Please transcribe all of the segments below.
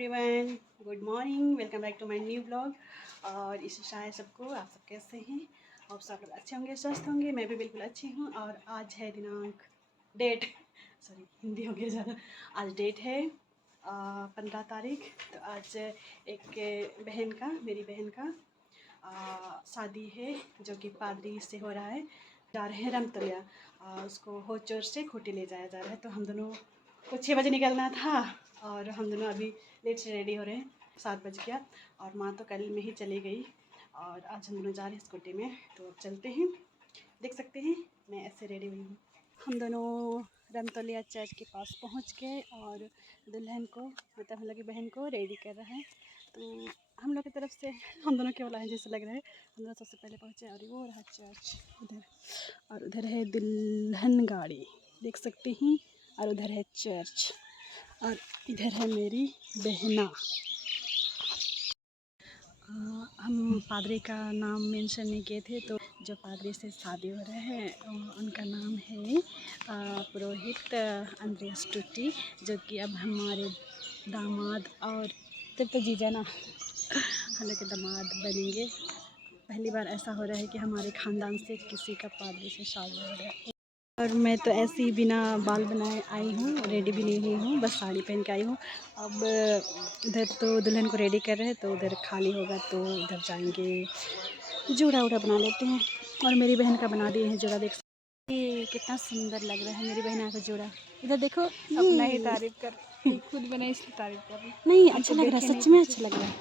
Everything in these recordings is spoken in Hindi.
Everyone, good morning. Welcome back to my new blog. और इस शायद सबको आप सब कैसे हैं? और सब लोग अच्छे होंगे, स्वस्थ होंगे। मैं भी बिल्कुल अच्छी हूँ। और आज है डेट सॉरी हिंदी हो गया ज़्यादा। आज डेट है 15 तारीख। तो आज एक मेरी बहन का शादी है, जो कि पादरी से हो रहा है। जा रहे हैं रमतलिया, उसको होचोर से खूंटी ले जाया जा रहा है। तो हम दोनों को 6 बजे निकलना था और हम दोनों अभी लेट से रेडी हो रहे हैं। 7 बज गया और माँ तो कल में ही चली गई और आज हम दोनों जा रहे हैं स्कूटी में। तो अब चलते हैं। देख सकते हैं मैं ऐसे रेडी हुई हूँ। हम दोनों रमतलिया चर्च के पास पहुँच गए और दुल्हन को मतलब हम लोग की बहन को रेडी कर रहा है। तो हम लोग की तरफ से हम दोनों के वाला है जैसे लग रहा है। हम दोनों सबसे पहले पहुँचे और वो रहा चर्च उधर, और उधर है दुल्हन गाड़ी देख सकते हैं, और उधर है चर्च, और इधर है मेरी बहना। हम पादरी का नाम मेंशन नहीं किए थे, तो जो पादरी से शादी हो रहा है उनका नाम है पुरोहित अंद्रियास टूटी, जो कि अब हमारे दामाद और तो जीजा ना हम लोग के दामाद बनेंगे। पहली बार ऐसा हो रहा है कि हमारे ख़ानदान से किसी का पादरी से शादी हो रहा है। और मैं तो ऐसे ही बिना बाल बनाए आई हूँ, रेडी भी नहीं हुई हूँ, बस साड़ी पहन के आई हूँ। अब इधर तो दुल्हन को रेडी कर रहे हैं, तो उधर खाली होगा तो उधर जाएंगे, जूड़ा उड़ा बना लेते हैं। और मेरी बहन का बना दिए हैं जूड़ा, देख ये कितना सुंदर लग रहा है मेरी बहन का जूड़ा। इधर देखो, अपना ही तारीफ कर, खुद बनाई इसकी तारीफ कर रही। नहीं अच्छा लग रहा है, सच में अच्छा लग रहा है।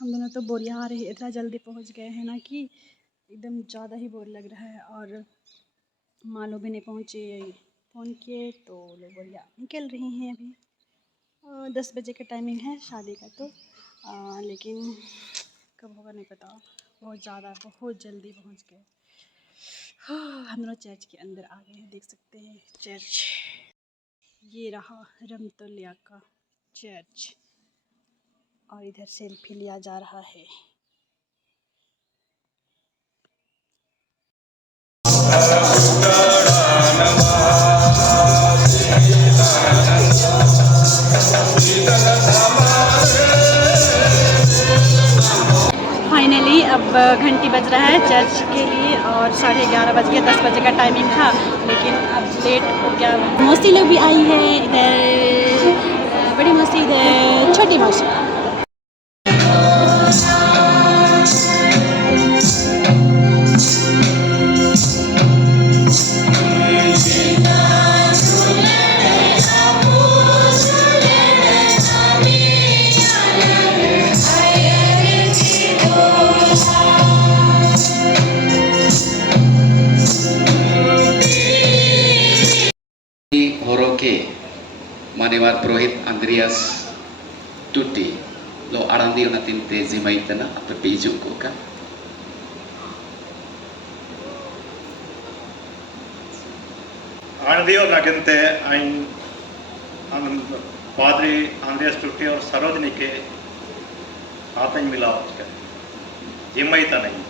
हम दोनों तो बोरिया आ रहे हैं, इतना जल्दी पहुँच गए हैं ना कि एकदम ज़्यादा ही बोर लग रहा है। और माँ लोग भी नहीं पहुँचे, फ़ोन किए तो लोग बोलिया निकल रही हैं अभी। 10 बजे का टाइमिंग है शादी का, तो लेकिन कब होगा नहीं पता। बहुत जल्दी पहुँच गए। हम लोग चर्च के अंदर आ गए हैं, देख सकते हैं चर्च। ये रहा रमतलिया का चर्च, और इधर सेल्फी लिया जा रहा है। फाइनली अब घंटी बज रहा है चर्च के लिए, और 11:30 बज गया। 10 बजे का टाइमिंग था, लेकिन अब लेट हो गया। मौसी लोग भी आई है, इधर बड़ी मौसी, इधर छोटी मौसी। Horoke Manewar Purohit Andreas Tuti lo arandi natin te zimaitana at biju ko ka Anandi और नगनते आइन पादरी अंद्रियास टूटी और सरोजनी के हाथ में मिला उसका जिम्मेता नहीं।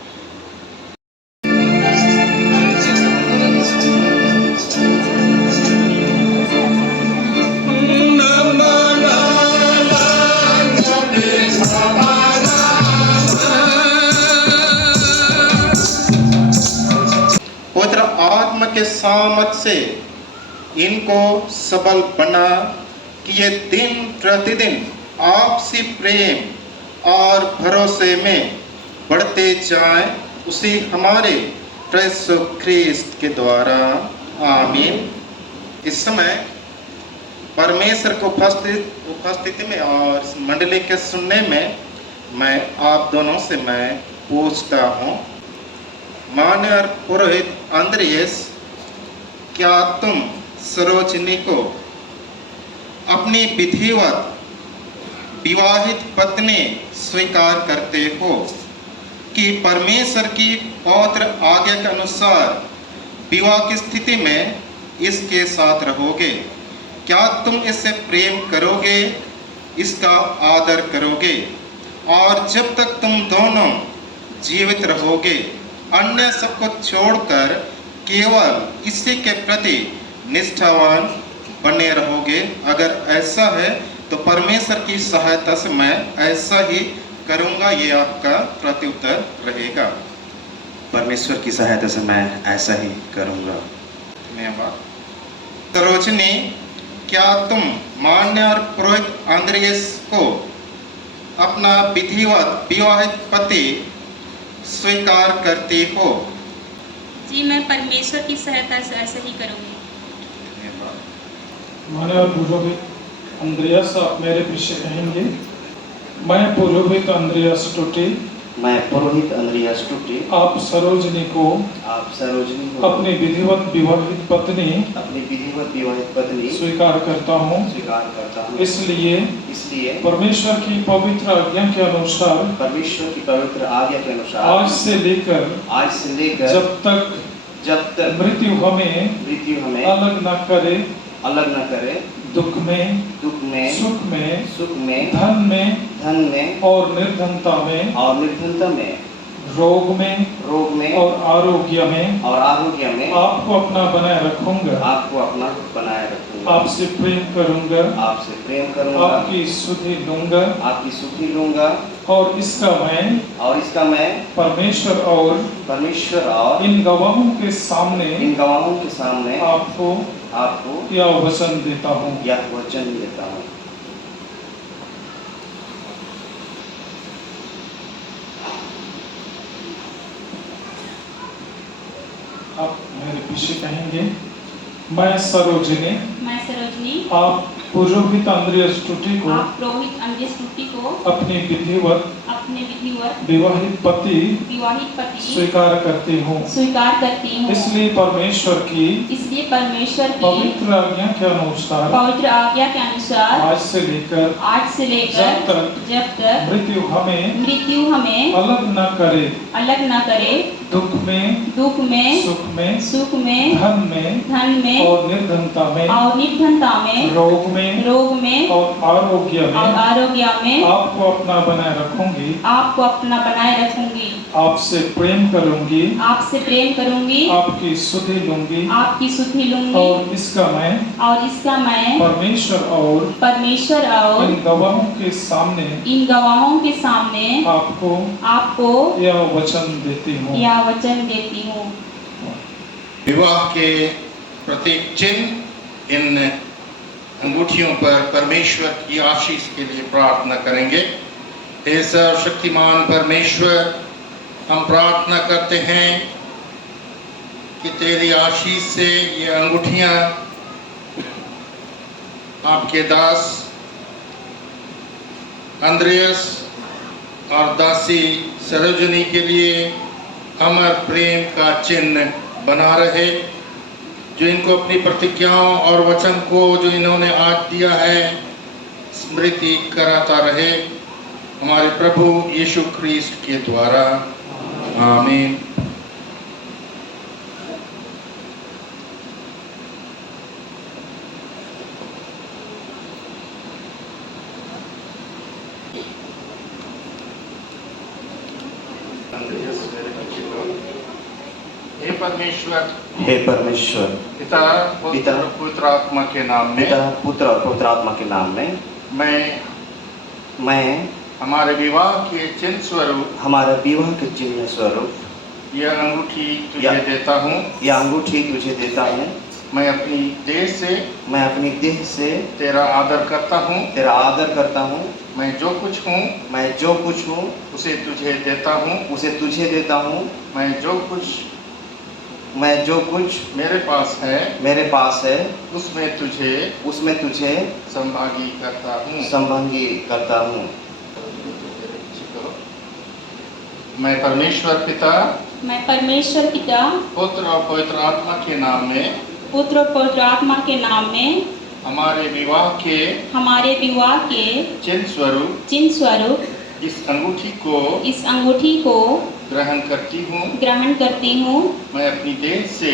पवित्र आत्मा के सामर्थ से इनको सबल बना कि ये दिन प्रतिदिन आपसी प्रेम और भरोसे में बढ़ते जाएं, उसी हमारे यीशु ख्रीस्त के द्वारा आमीन। इस समय परमेश्वर को उपस्थिति में और मंडली के सुनने में मैं आप दोनों से मैं पूछता हूँ, मान्य पुरोहित अंद्रियास, क्या तुम सरोजनी को अपनी विधिवत विवाहित पत्नी स्वीकार करते हो कि परमेश्वर की पवित्र आज्ञा के अनुसार विवाह की स्थिति में इसके साथ रहोगे? क्या तुम इससे प्रेम करोगे, इसका आदर करोगे, और जब तक तुम दोनों जीवित रहोगे अन्य सबको छोड़कर केवल इसी के प्रति निष्ठावान बने रहोगे? अगर ऐसा है तो परमेश्वर की सहायता से मैं ऐसा ही करूंगा, ये आपका प्रत्युत्तर रहेगा। परमेश्वर की सहायता से मैं ऐसा ही करूंगा। धन्यवाद। सरोजनी, क्या तुम मान्य और पुरोहित आंद्रियस को अपना विधिवत विवाहित पति स्वीकार करती हो? जी, मैं परमेश्वर की सहायता से ऐसा ही करूँगी। धन्यवाद। मान्य पुरोहित अंद्रियास, आप मेरे पीछे कहेंगे। मैं पुरोहित अंद्रियास टूटी, मैं पुरोहित अंद्रियास टूटी, आप सरोजनी को आप सरोजनी को अपनी विधिवत विवाहित पत्नी अपनी विधिवत विवाहित पत्नी स्वीकार करता हूँ। स्वीकार करता हूँ। इसलिए परमेश्वर की पवित्र आज्ञा के अनुसार की पवित्र आज्ञा के अनुसार आज से लेकर जब तक मृत्यु हमें अलग न करे, दुख में, सुख में, धन में और निर्धनता में, रोग में और आरोग्य में आपको अपना बनाए रखूंगा। आपसे प्रेम करूंगा, आपकी सुधि लूंगा और इसका मैं परमेश्वर और इन गवाहों के सामने आपको यह वचन देता हूँ। आप मेरे पीछे कहेंगे। मैं सरोजनी, आप पुरोहित अंद्रियास टूटी को अपनी विधिवत विवाहित पति स्वीकार करती हूँ। इसलिए परमेश्वर की पवित्र आज्ञा के अनुसार आज से लेकर जब तक मृत्यु हमें अलग न करे, दुख में, सुख में, धन में और निर्धनता में, रोग में और आरोग्य में आपको अपना बनाए रखूंगी। आपसे प्रेम करूंगी, आपकी सुधि लूंगी और इसका मैं परमेश्वर और इन गवाहों के सामने आपको यह वचन देती हूँ। विवाह के प्रतीक चिन्ह इन अंगूठियों पर परमेश्वर की आशीष के लिए प्रार्थना करेंगे। हे सर्वशक्तिमान परमेश्वर, हम प्रार्थना करते हैं कि तेरी आशीष से ये अंगूठियां आपके दास अंद्रियास और दासी सरोजनी के लिए अमर प्रेम का चिन्ह बना रहे, जो इनको अपनी प्रतिज्ञाओं और वचन को जो इन्होंने आज दिया है स्मृति कराता रहे, हमारे प्रभु यीशु ख्रीस्ट के द्वारा। आमीन। हे परमेश्वर, पिता पवित्र आत्मा के नाम में मैं हमारे विवाह के चिन्ह स्वरूप यह अंगूठी तुझे देता हूँ। मैं अपनी देह से तेरा आदर करता हूँ। मैं जो कुछ हूँ उसे तुझे देता हूँ। मैं जो कुछ मेरे पास है उसमें तुझे संभागी करता हूँ। मैं परमेश्वर पिता पुत्र और पवित्र आत्मा के नाम में हमारे विवाह के चिन्ह स्वरूप इस अंगूठी को ग्रहण करती हूँ। मैं अपनी देह से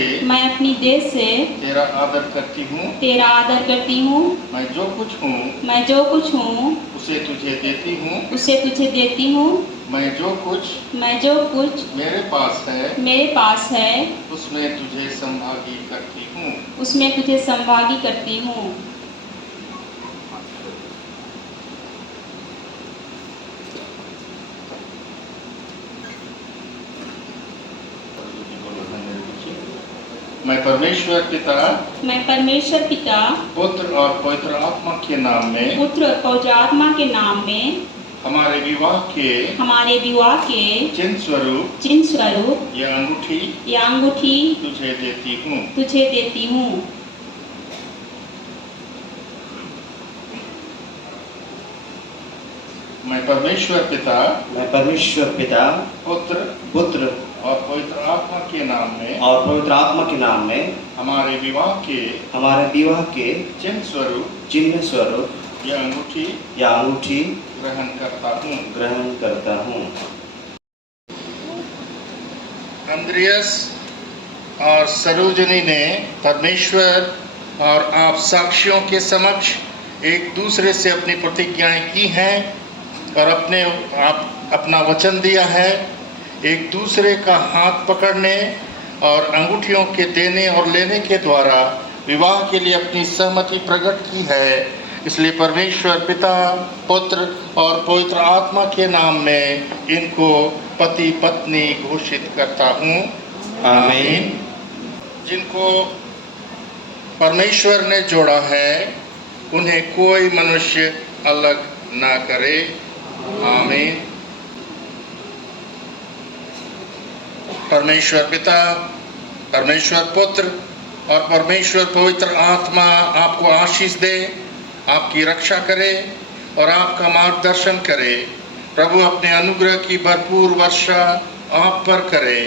तेरा आदर करती हूँ। मैं जो कुछ हूँ उसे तुझे देती हूँ। मैं जो कुछ मेरे पास है उसमें तुझे संभागी करती हूँ। मैं परमेश्वर पिता, पुत्र और पवित्र आत्मा के नाम में, हमारे विवाह के चिन्ह स्वरूप यह अंगूठी तुझे देती हूँ। मैं परमेश्वर पिता, पुत्र और पवित्र आत्मा के नाम में हमारे विवाह के चिन्ह स्वरूप यह अंगूठी ग्रहण करता हूँ। अंद्रियास और सरोजनी ने परमेश्वर और आप साक्षियों के समक्ष एक दूसरे से अपनी प्रतिज्ञाएं की हैं और अपना वचन दिया है। एक दूसरे का हाथ पकड़ने और अंगूठियों के देने और लेने के द्वारा विवाह के लिए अपनी सहमति प्रकट की है। इसलिए परमेश्वर पिता, पुत्र और पवित्र आत्मा के नाम में इनको पति पत्नी घोषित करता हूँ। आमीन। जिनको परमेश्वर ने जोड़ा है उन्हें कोई मनुष्य अलग ना करे। आमीन। परमेश्वर पिता, परमेश्वर पुत्र और परमेश्वर पवित्र आत्मा आपको आशीष दे, आपकी रक्षा करे और आपका मार्गदर्शन करे। प्रभु अपने अनुग्रह की भरपूर वर्षा आप पर करे,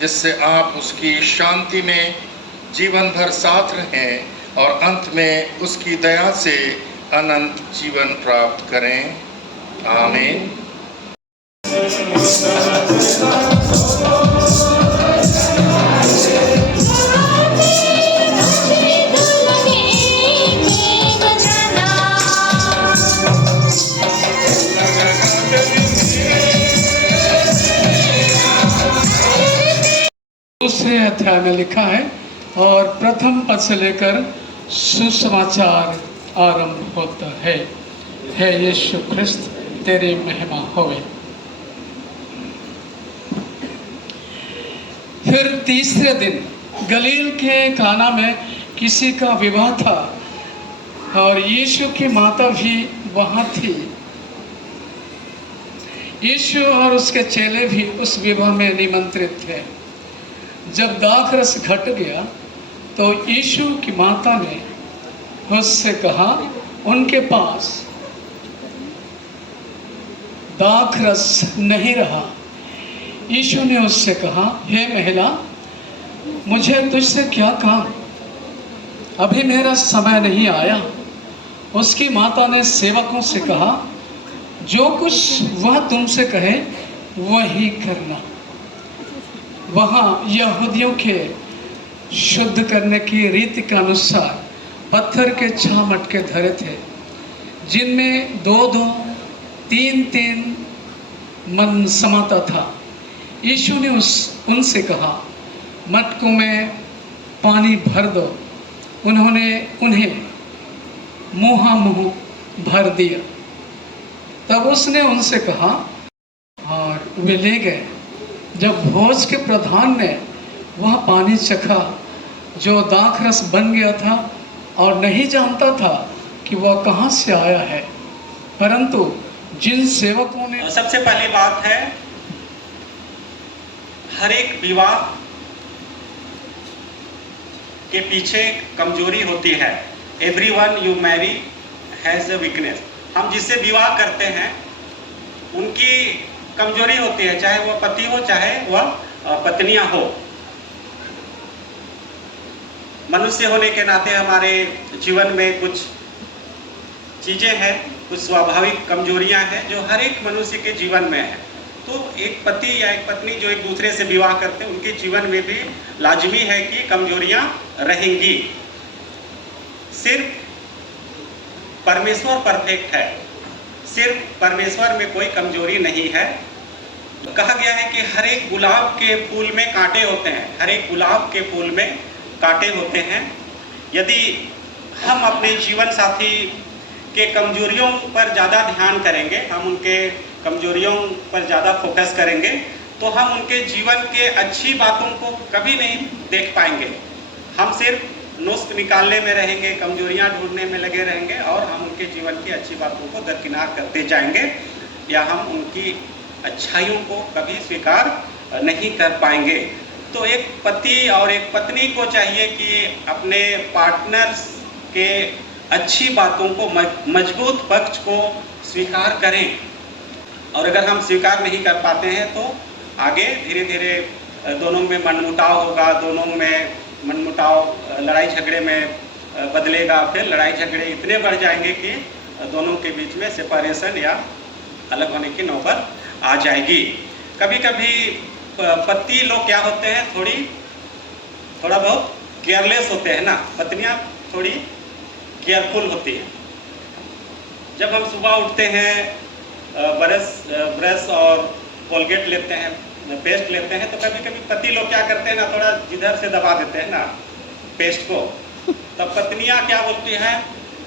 जिससे आप उसकी शांति में जीवन भर साथ रहें और अंत में उसकी दया से अनंत जीवन प्राप्त करें। आमीन। दूसरे अध्याय में लिखा है और प्रथम पद से लेकर सुसमाचार आरंभ होता है। हे यीशु ख्रिस्त, तेरी महिमा होवे। फिर तीसरे दिन गलील के काना में किसी का विवाह था और यीशु की माता भी वहाँ थी। यीशु और उसके चेले भी उस विवाह में निमंत्रित थे। जब दाखरस घट गया तो यीशु की माता ने उससे कहा, उनके पास दाखरस नहीं रहा। यीशु ने उससे कहा, हे महिला, मुझे तुझसे क्या काम, अभी मेरा समय नहीं आया। उसकी माता ने सेवकों से कहा, जो कुछ वह तुमसे कहे वही करना। वहाँ यहूदियों के शुद्ध करने की रीति के अनुसार पत्थर के 6 मटके धरे थे, जिनमें 2-2, 3-3 मन समाता था। यीशु ने उनसे कहा, मटकों में पानी भर दो। उन्होंने उन्हें मुँह भर दिया। तब उसने उनसे कहा और वे ले गए। जब भोज के प्रधान ने वह पानी चखा जो दाखरस बन गया था और नहीं जानता था कि वह कहाँ से आया है, परंतु जिन सेवकों ने सबसे पहली बात है, हर एक विवाह के पीछे कमजोरी होती है। Everyone you Mary has a weakness. हम जिससे विवाह करते हैं उनकी कमजोरी होती है, चाहे वह पति हो चाहे वह पत्नियां हो। मनुष्य होने के नाते हमारे जीवन में कुछ चीज़ें हैं, कुछ स्वाभाविक कमजोरियां हैं जो हर एक मनुष्य के जीवन में है। तो एक पति या एक पत्नी जो एक दूसरे से विवाह करते हैं उनके जीवन में भी लाजमी है कि कमजोरियां रहेंगी। सिर्फ परमेश्वर परफेक्ट है, सिर्फ परमेश्वर में कोई कमजोरी नहीं है। कहा गया है कि हर एक गुलाब के फूल में कांटे होते हैं, हर एक गुलाब के फूल में कांटे होते हैं। यदि हम अपने जीवन साथी के कमजोरियों पर ज़्यादा ध्यान करेंगे, हम उनके कमजोरियों पर ज़्यादा फोकस करेंगे, तो हम उनके जीवन के अच्छी बातों को कभी नहीं देख पाएंगे। हम सिर्फ नुस्ख निकालने में रहेंगे, कमजोरियां ढूंढने में लगे रहेंगे और हम उनके जीवन की अच्छी बातों को दरकिनार करते जाएंगे या हम उनकी अच्छाइयों को कभी स्वीकार नहीं कर पाएंगे। तो एक पति और एक पत्नी को चाहिए कि अपने पार्टनर्स के अच्छी बातों को, मजबूत पक्ष को स्वीकार करें। और अगर हम स्वीकार नहीं कर पाते हैं तो आगे धीरे धीरे दोनों में मनमुटाव होगा, दोनों में मनमुटाव लड़ाई झगड़े में बदलेगा, फिर लड़ाई झगड़े इतने बढ़ जाएंगे कि दोनों के बीच में सेपरेशन या अलग होने की नौबत आ जाएगी। कभी कभी पति लोग क्या होते हैं, थोड़ा बहुत केयरलेस होते हैं ना, पत्नियां थोड़ी केयरफुल होती हैं। जब हम सुबह उठते हैं, ब्रश और कोलगेट लेते हैं, पेस्ट लेते हैं, तो कभी कभी पति लोग क्या करते हैं ना, थोड़ा जिधर से दबा देते हैं ना पेस्ट को, तब पत्नियां क्या बोलती हैं,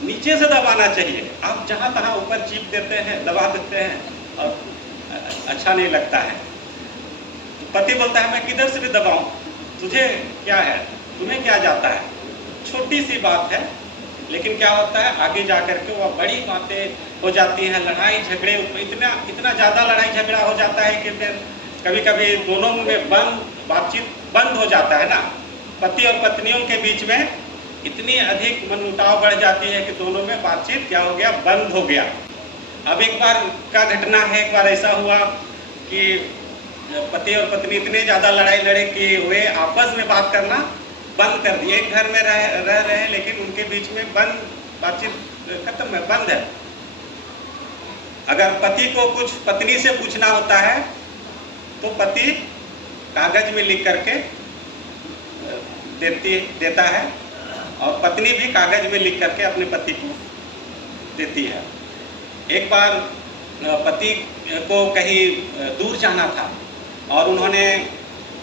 नीचे से दबाना चाहिए, आप जहां तहां ऊपर चीप देते हैं, दबा देते हैं और अच्छा नहीं लगता है। तो पति बोलता है मैं किधर से भी दबाऊं, तुझे क्या है, तुम्हें क्या जाता है। छोटी सी बात है, लेकिन क्या होता है आगे जा कर के वह बड़ी बातें हो जाती हैं, लड़ाई झगड़े, इतना ज़्यादा लड़ाई झगड़ा हो जाता है कि फिर कभी कभी दोनों में बातचीत बंद हो जाता है ना। पति और पत्नियों के बीच में इतनी अधिक मनमुटाव बढ़ जाती है कि दोनों में बातचीत क्या हो गया, बंद हो गया। अब एक बार का घटना है, एक बार ऐसा हुआ कि पति और पत्नी इतने ज़्यादा लड़ाई लड़े कि वे आपस में बात करना बंद कर दिए। एक घर में रह रहे हैं लेकिन उनके बीच में बातचीत खत्म है, बंद है। अगर पति को कुछ पत्नी से पूछना होता है तो पति कागज में लिख करके देता है और पत्नी भी कागज में लिख करके अपने पति को देती है। एक बार पति को कहीं दूर जाना था और उन्होंने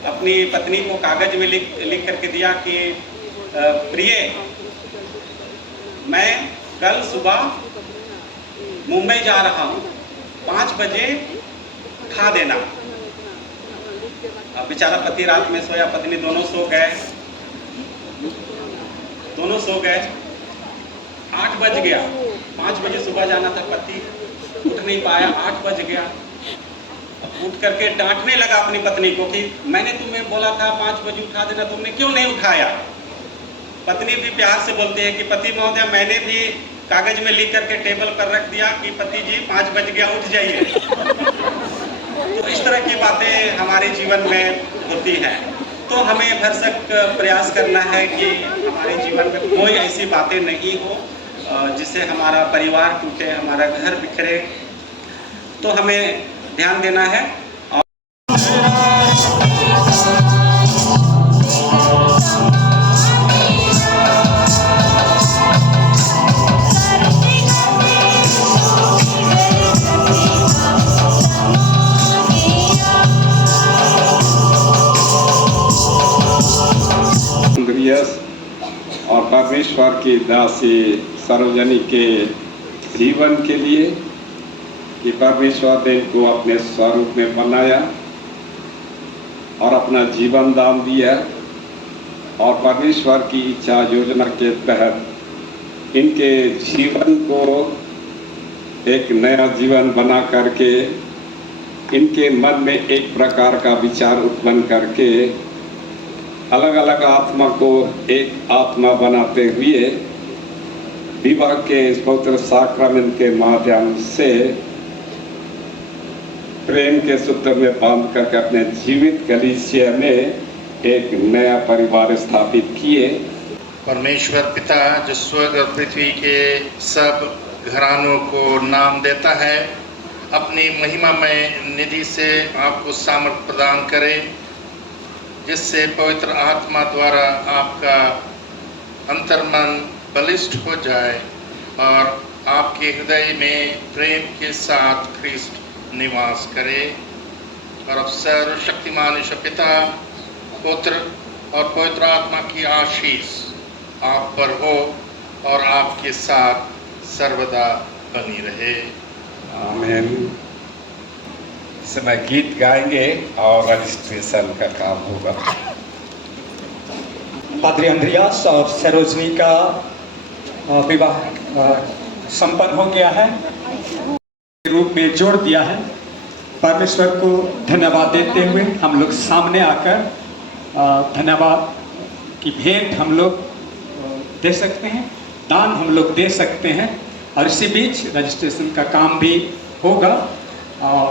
अपनी पत्नी को कागज में लिख करके दिया कि प्रिय, मैं कल सुबह मुंबई जा रहा हूँ, 5 बजे उठा देना। अब बेचारा पति रात में सोया, पत्नी दोनों सो गए। 8 बज गया, 5 बजे सुबह जाना था, पति उठ नहीं पाया, 8 बज गया। उठ करके डांटने लगा अपनी पत्नी को कि मैंने तुम्हें बोला था 5 बजे उठा देना, तुमने क्यों नहीं उठाया। पत्नी भी प्यार से बोलती है कि पति महोदय, मैंने भी कागज में लिख करके टेबल पर रख दिया कि पति जी 5 बज गया, उठ जाइए। तो इस तरह की बातें हमारे जीवन में होती हैं। तो हमें भरसक प्रयास करना है कि हमारे जीवन में कोई ऐसी बातें नहीं हो जिससे हमारा परिवार टूटे, हमारा घर बिखरे। तो हमें ध्यान देना है। अंद्रियास और परमेश्वर की दासी सरोजनी के जीवन के लिए कि परमेश्वर ने इनको अपने स्वरूप में बनाया और अपना जीवन दान दिया और परमेश्वर की इच्छा योजना के तहत इनके जीवन को एक नया जीवन बना करके इनके मन में एक प्रकार का विचार उत्पन्न करके अलग अलग आत्मा को एक आत्मा बनाते हुए विवाह के पवित्र साक्रामेंट के माध्यम से प्रेम के सूत्र में बांध करके अपने जीवित कलीसिया में एक नया परिवार स्थापित किए। परमेश्वर पिता जो स्वर्ग और पृथ्वी के सब घरानों को नाम देता है, अपनी महिमामय निधि से आपको सामर्थ प्रदान करे, जिससे पवित्र आत्मा द्वारा आपका अंतर्मन बलिष्ठ हो जाए और आपके हृदय में प्रेम के साथ ख्रिस्ट निवास करे। और अब सर्वशक्तिमान ईश्वर पिता, पुत्र और पवित्र आत्मा की आशीष आप पर हो और आपके साथ सर्वदा बनी रहे। आमीन। इस समय गीत गाएंगे और रजिस्ट्रेशन का काम होगा। पाद्री अंद्रियास और सरोजनी का विवाह संपन्न हो गया है रूप में जोड़ दिया है। परमेश्वर को धन्यवाद देते हुए हम लोग सामने आकर धन्यवाद की भेंट हम लोग दे सकते हैं, दान हम लोग दे सकते हैं और इसी बीच रजिस्ट्रेशन का काम भी होगा। और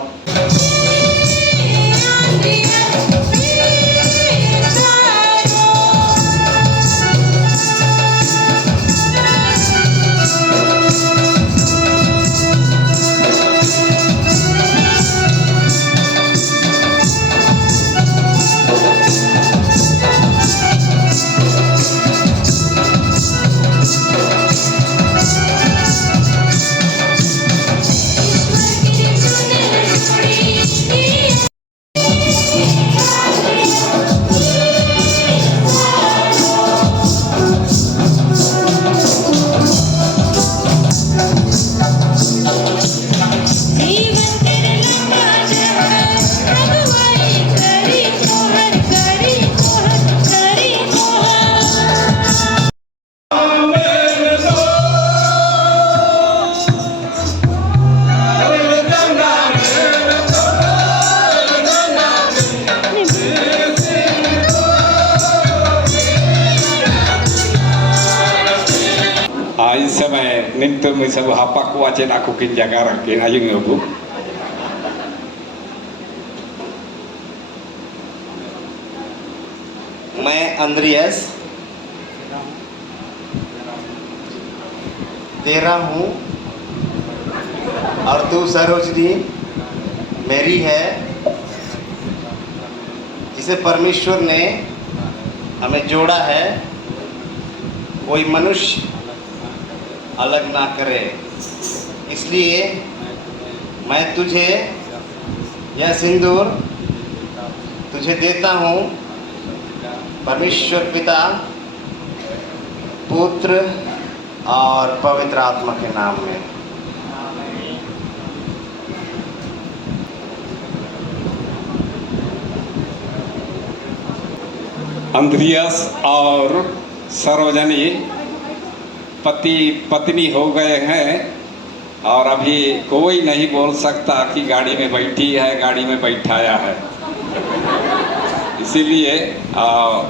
Nintu misal apa kuaci aku kinjaga rakin aja ngebu. मैं अंद्रियास तेरा हूँ और तू सरोजनी मेरी है, जिसे परमेश्वर ने हमें जोड़ा है, कोई मनुष्य अलग ना करे। इसलिए मैं तुझे यह सिंदूर तुझे देता हूँ परमेश्वर पिता, पुत्र और पवित्र आत्मा के नाम में। अंद्रियास और सरोजनी पति पत्नी हो गए हैं और अभी कोई नहीं बोल सकता कि गाड़ी में बैठी है, गाड़ी में बैठाया है। इसीलिए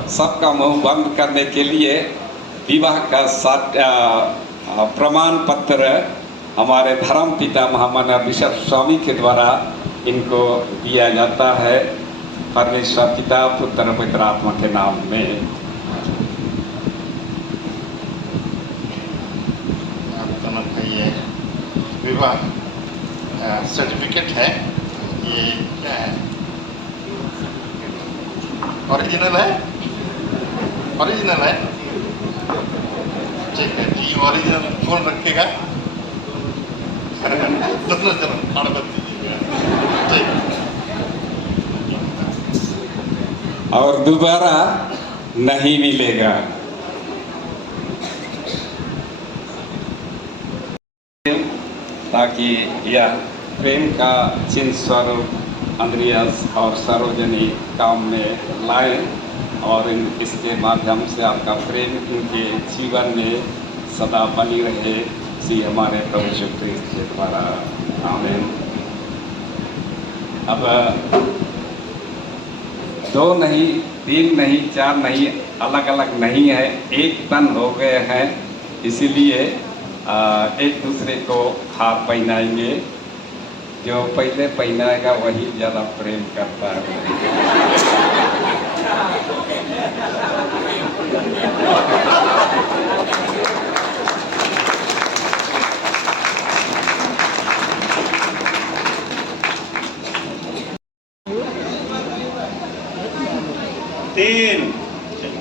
सबका मुंह बंद करने के लिए विवाह का प्रमाण पत्र हमारे धर्म पिता महामानव बिशप स्वामी के द्वारा इनको दिया जाता है, परमेश्वर पिता पुत्र पवित्र आत्मा के नाम में। ये विवाह सर्टिफिकेट है, ये क्या है? ओरिजिनल है, ओरिजिनल है, ठीक है जी। ओरिजिनल कौन रखेगा? दोनों जन फाड़ दीजिएगा, ठीक। और दोबारा नहीं मिलेगा। ताकि यह प्रेम का चिन्ह स्वरूप अंद्रियास और सरोजनी काम में लाए और इसके माध्यम से आपका प्रेम इनके जीवन में सदा बनी रहे, इसी हमारे प्रभु यीशु क्रिस्त के द्वारा, आमीन। अब 2 नहीं, 3 नहीं, 4 नहीं, अलग अलग नहीं है, एक तन हो गए हैं। इसीलिए एक दूसरे को हाथ पहनाएंगे। जो पहले पहनाएगा वही ज़्यादा प्रेम करता है।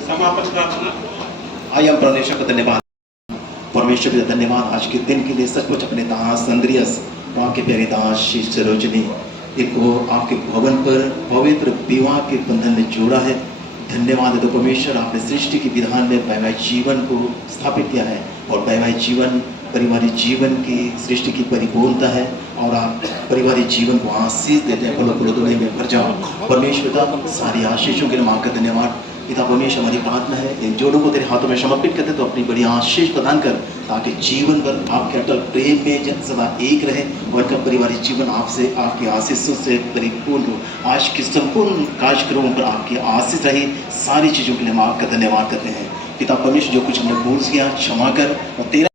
समापन प्रार्थना। आइए हम परमेश्वर को धन्यवाद, परमेश्वर का धन्यवाद आज के दिन के लिए। सचमुच अपने दास अंद्रियास, वहाँ के प्यारे दास श्री सरोजनी, इनको आपके भवन पर पवित्र विवाह के बंधन में जोड़ा है। धन्यवाद है तो परमेश्वर, आपने सृष्टि के विधान में वैवाहिक जीवन को स्थापित किया है और वैवाहिक जीवन पारिवारिक जीवन की सृष्टि की परिपूर्णता है और आप पारिवारिक जीवन को आशीष देते हैं। फलों फूलों में भर जाओ परमेश्वर, सारी आशीषों के लिए आपका धन्यवाद। पिता परमेश्वर, हमारी प्रार्थना है इन जोड़ों को तेरे हाथों में समर्पित करते तो अपनी बड़ी आशीष प्रदान कर, ताकि जीवन भर आपके अटल प्रेम में सदा एक रहे और इनका पारिवारिक जीवन आपसे, आपके आशीषों से परिपूर्ण हो। आज के संपूर्ण कार्यक्रमों पर आपकी आशीष रही। सारी चीज़ों के लिए हम आपका धन्यवाद करते हैं। पिता परमेश्वर, जो कुछ हमने भूल किया क्षमा कर और तेरा